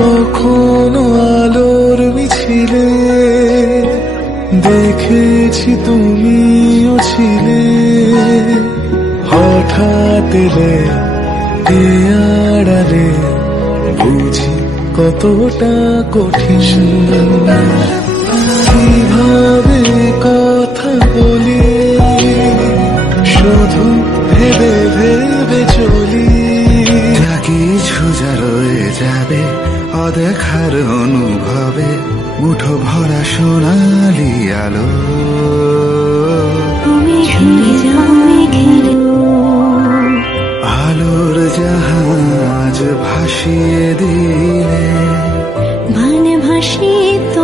কখনো আলোর মিছিলে দেখেছি তুমিও ছিলে, হঠাৎ এলে এ আড়ালে বুঝি কতটা কঠিন। কিভাবে কথা বলি শুধু ভেবে ভেবে চলি, যা কিছু যা রয়ে যাবে অদেখার অনুভবে, মুঠো ভরা সোনালি আলো আলোর জাহাজ ভাসিয়ে দিলে মানে ভাসিয়ে তো।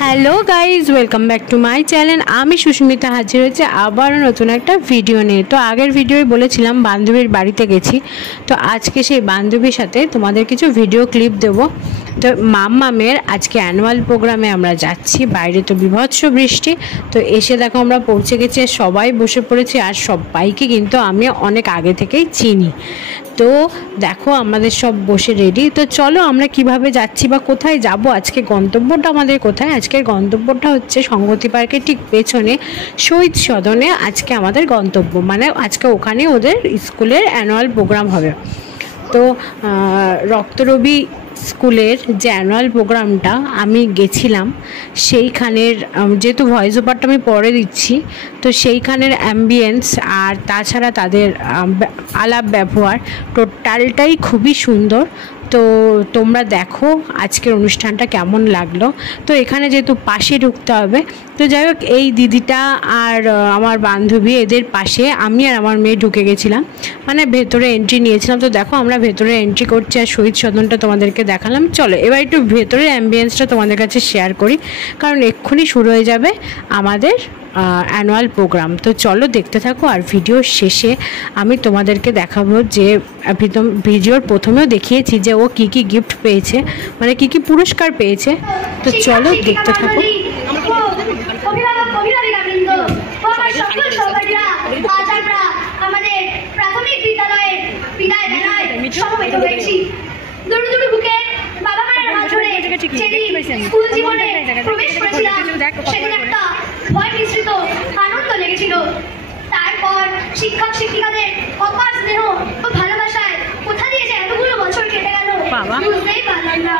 Hello guys, welcome back to my channel. আমি সুস্মিতা হাজির হয়েছে আবারও নতুন একটা ভিডিও নিয়ে। তো আগের ভিডিওয় বলেছিলাম বান্ধবীর বাড়িতে গেছি, তো আজকে সেই বান্ধবীর সাথে তোমাদের কিছু ভিডিও ক্লিপ দেবো। তো মাম্মামের আজকে অ্যানুয়াল প্রোগ্রামে আমরা যাচ্ছি। বাইরে তো বিভৎস বৃষ্টি, তো এসে দেখো আমরা পৌঁছে গেছি, সবাই বসে পড়েছি, আর সবাইকে কিন্তু আমি অনেক আগে থেকেই চিনি। তো দেখো আমাদের সব বসে রেডি। তো চলো আমরা কিভাবে যাচ্ছি বা কোথায় যাব, আজকে গন্তব্যটা আমাদের কোথায়। আজকের গন্তব্যটা হচ্ছে সংগতি পার্কের ঠিক পেছনে শহীদ সদনে আজকে আমাদের গন্তব্য, মানে আজকে ওখানে ওদের স্কুলের অ্যানুয়াল প্রোগ্রাম হবে। তো রক্তরবি স্কুলের যে অ্যানুয়াল প্রোগ্রামটা আমি গেছিলাম, সেইখানের যেহেতু ভয়েস ওভারটা আমি পরে দিচ্ছি, তো সেইখানের অ্যাম্বিয়েন্স আর তাছাড়া তাদের আলাপ ব্যবহার টোটালটাই খুবই সুন্দর। তো তোমরা দেখো আজকের অনুষ্ঠানটা কেমন লাগলো। তো এখানে যেহেতু পাশে ঢুকতে হবে, তো যাই হোক এই দিদিটা আর আমার বান্ধবী এদের পাশে আমি আর আমার মেয়ে ঢুকে গেছিলাম, মানে ভেতরে এন্ট্রি নিয়েছিলাম। তো দেখো আমরা ভেতরে এন্ট্রি করছি আর শহীদ সদনটা তোমাদেরকে দেখালাম। চলো এবার একটু ভেতরের অ্যাম্বিয়েন্সটা তোমাদের কাছে শেয়ার করি, কারণ এক্ষুনি শুরু হয়ে যাবে আমাদের অ্যানুয়াল প্রোগ্রাম। তো চলো দেখতে থাকো, আর ভিডিওর শেষে আমি তোমাদেরকে দেখাবো যে ভিডিওর প্রথমেও দেখিয়েছি যে ও কি কি গিফট পেয়েছে, মানে কি কি পুরস্কার পেয়েছে। তো চলো দেখতে থাকো। আমাদের প্রাথমিক বিদ্যালয়ের বিদায় বেলায় সমবেত হয়েছি। দুরু দুরু বুকে বাবা মায়ের হাত ধরে স্কুল জীবনে প্রবেশ করেছিলাম, সেদিন একটা ভয় মিশ্রিত আনন্দ লেগেছিল। তারপর শিক্ষক শিক্ষিকাদের অপার স্নেহ ও ভালোবাসায় কোথা দিয়ে যে এতগুলো বছর কেটে গেল বুঝতেই পারলাম না।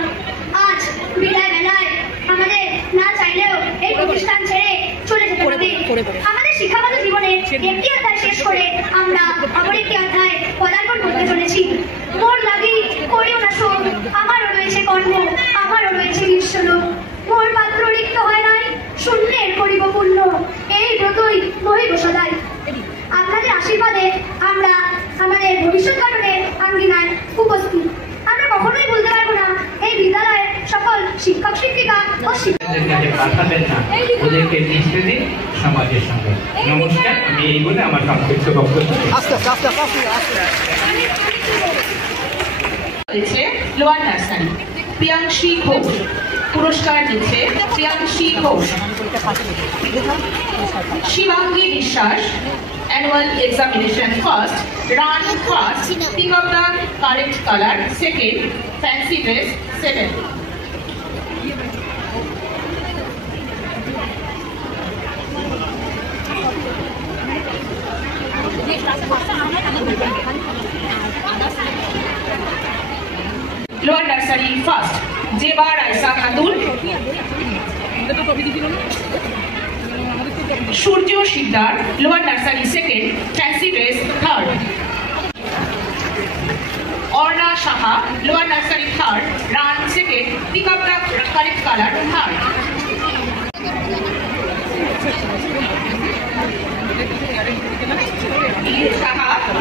আজ বিদায় বেলায় আমাদের না চাইলেও এই প্রতিষ্ঠান ছেড়ে চলে যেতে হবে। আমাদের শিক্ষাগত জীবনে একটি অধ্যায় শেষ করে আমরা অপর একটি অধ্যায় পদার্পণ করতে চলেছি। মোর লাগি করিও না শোক, আমারও রয়েছে কর্ম, আমারও রয়েছে নিঃস্বলোক। মোর পাত্র রিক্ত হয় নাই, শূন্যের করিব পূর্ণ, এই ব্রতই মহিব সদাই। আপনাদের আশীর্বাদে আমরা আমাদের ভবিষ্যৎ গঠনের আঙ্গিনায় উপস্থিত। আমরা কখনোই বলতে পারবো না এই বিদ্যালয়ের সকল শিক্ষক শিক্ষিকা ও পাঠাবেন না, ওদেরকে মিশতে দিন সমাজের সঙ্গে। নমস্কার, আমি এই বলে আমার সংক্ষিপ্ত বক্তব্য। লোয়ার নার্সারি প্রিয়াংশী ঘোষ পুরস্কার দিচ্ছে প্রিয়াংশী ঘোষ। শিবাঙ্গী বিশ্বাস annual examination first, run first, pick up the correct color second, fancy dress second. Lower nursery first, Jeba Raisa Khatun. Shurjo Shiddar, lower nursery second, fancy dress third. Orna Shaha, lower nursery third, run second, pick up the correct color third.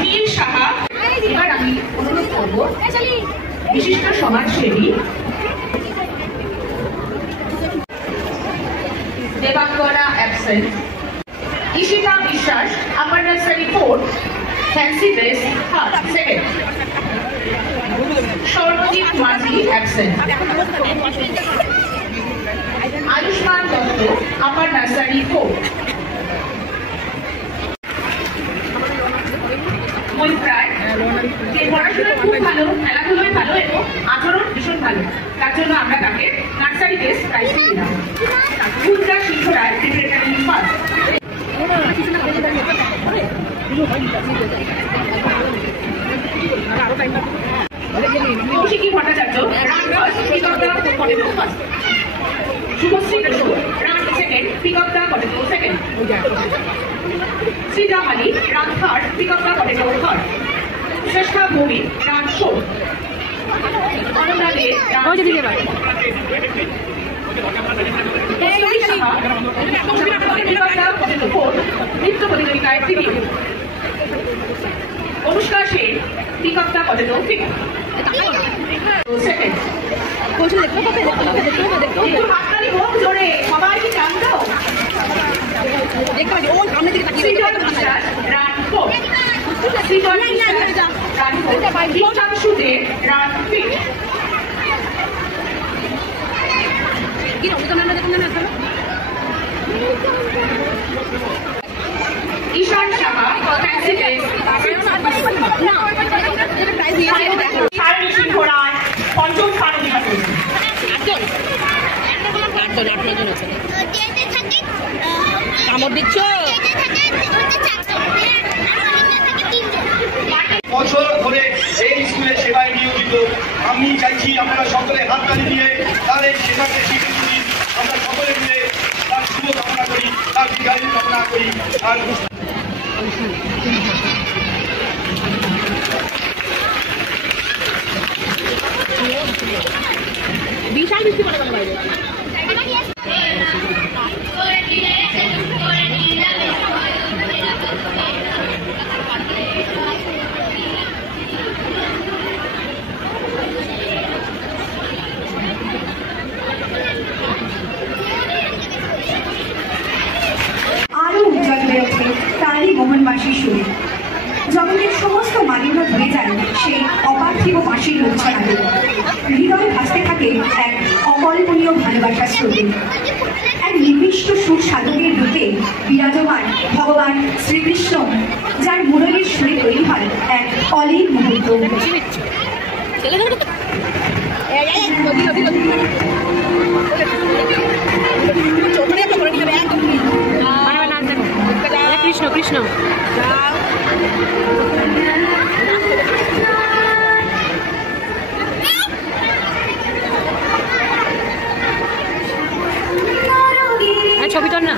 Mir Shaha, এবার আমি অনুরোধ করব বিশিষ্ট সমাজসেবী দেবাঙ্গনা absent, Ishita Biswas upper nursery 4th, fancy dress third second, Swarnadip Majhi absent, Ayushman Dutta upper nursery 4th, Mayur Roy, যে পড়াশোনা খুব ভালো, খেলাধুলোয় ভালো এবং আচরণ ভীষণ ভালো, তার জন্য আমরা তাকে নার্সারি বেস্ট প্রাইজ দিলাম। Uttara Singha Roy, secretary first. Kaushiki Bhattacharya, run first, pick up the potato first. Shubhashree Basu, run second, pick up the potato second. Srija Mali, run third, pick up the potato third. Shreshtha Bhowmik, run fourth. Ananya De, run নৃত্য প্রতিযোগিতায় তৃতীয়। Anushka Sen, pick up the potato fifth. Second. হাততালি হোক জোরে, সবাই কি জানত? সৃজন Biswas, run fourth. Srijan Biswas, run fourth. Dikshanshu De, run fifth. Ishan Saha, fancy dress, Sayani Singha Roy পঞ্চম স্থান অধিকার করেছেন। বছর ধরে এই স্কুলে সেবায় নিয়োজিত, আমি চাইছি আপনারা সকলে হাততালি দিয়ে তার এই সেবাকে স্বীকৃতি দিন। আমরা সকলে মিলে তার শুভ কামনা করি, তার দীর্ঘায়ু কামনা করি। আর বিশাল বৃষ্টি পড়ে গেল বাইরে। আরো উজ্জ্বল হয়ে ওঠে তারই মোহনবাসীর সুরে। জগতের সমস্ত মালিন্য ধরে যায় সেই অপার্থিব বাঁশির উচ্চারণে। হৃদয়ে ভাসতে থাকে এক অকল্পনীয় ভালোবাসার স্রোতে। এক নির্দিষ্ট সুর সাধকের রূপে বিরাজমান ভগবান শ্রীকৃষ্ণ, যার মুরলীর সুরে তৈরি হয় এক অলীন মুহূর্ত। কৃষ্ণ কৃষ্ণ ছবিটার না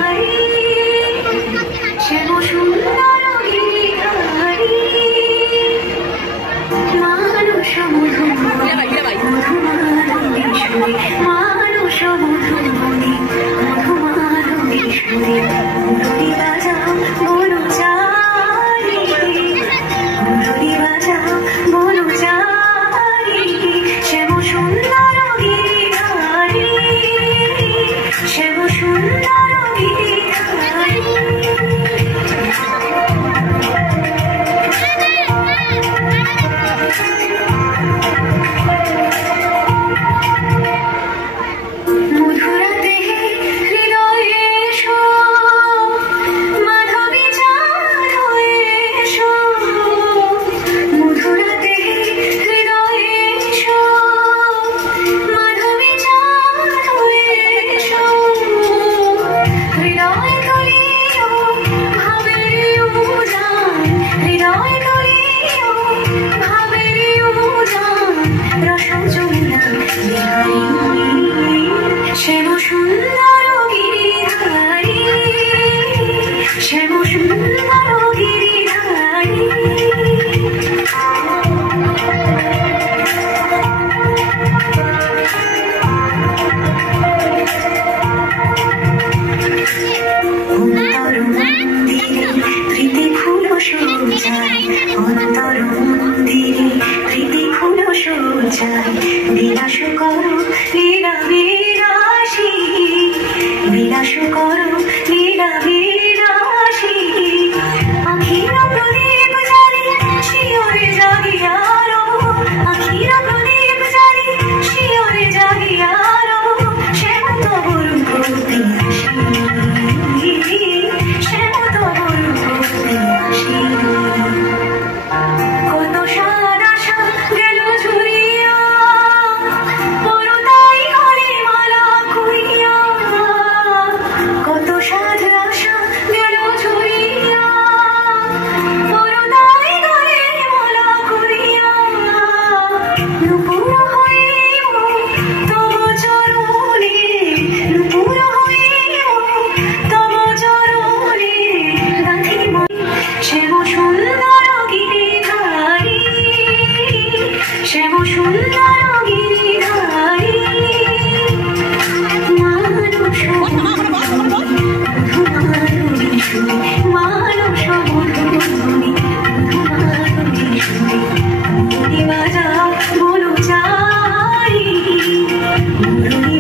সুন্দর গিরিধারী, শ্যাম সুন্দর গিরিধারী, মানুষ মানুষ বাজাও বলো চারি,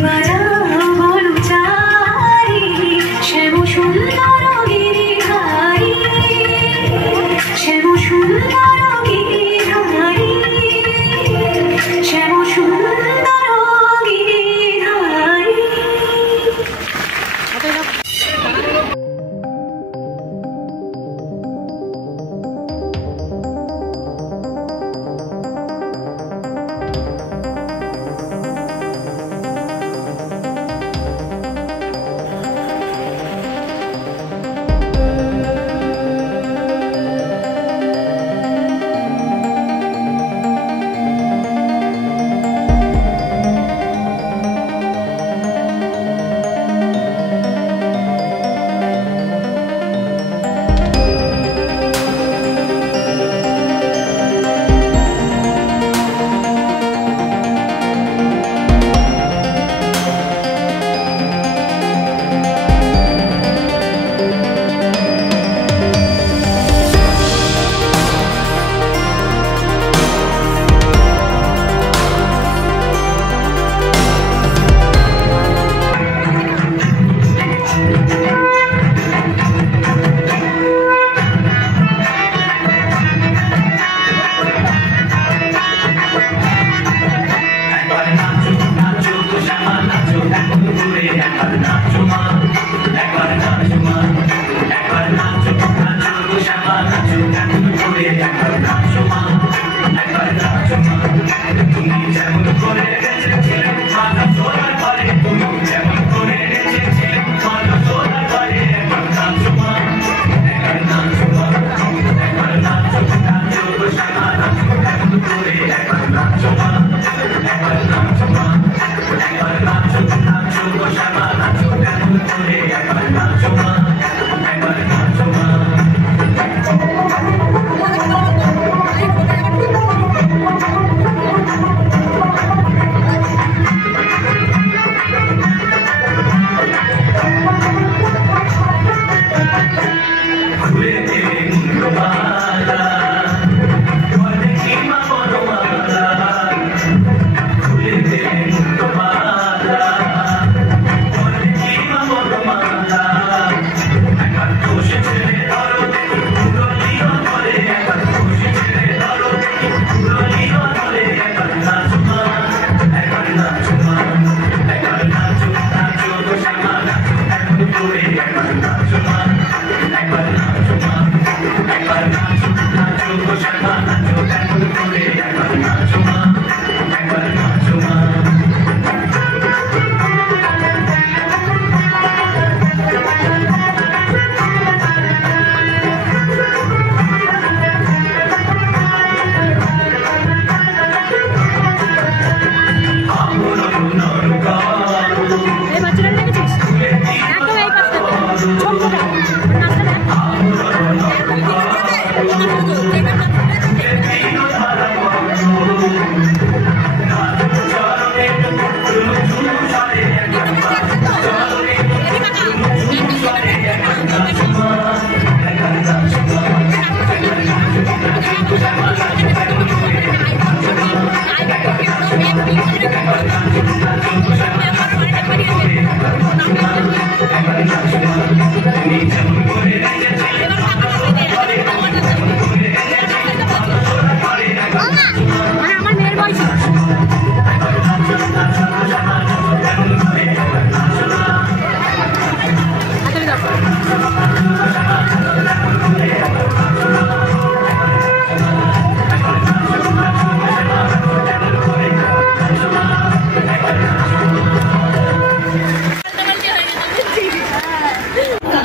বাজাও বলো চারি, শ্যাম সুন্দর গিরিধারী, শ্যাম সুন্দর গিরিধারী, শ্যাম সুন্দর গিরিধারী।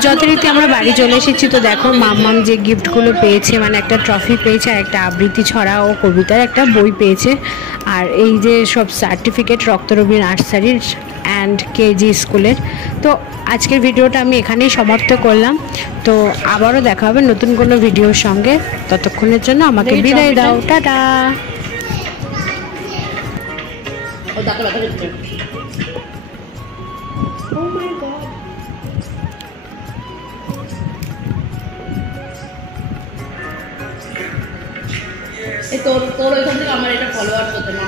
যথারীতি আমরা বাড়ি চলে এসেছি। তো দেখো মাম্মাম যে গিফটগুলো পেয়েছে, মানে একটা ট্রফি পেয়েছে আর একটা আবৃত্তি ছড়া ও কবিতার একটা বই পেয়েছে। আর এই যে সব সার্টিফিকেট রক্তরবী নার্সারির অ্যান্ড কেজি স্কুলের। তো আজকের ভিডিওটা আমি এখানেই সমাপ্ত করলাম। তো আবারও দেখা হবে নতুন কোনো ভিডিওর সঙ্গে। ততক্ষণের জন্য আমাকে বিদায় দাও, টাটা। তোর ওইখান থেকে আমার এটা ফলোয়ার করতে না।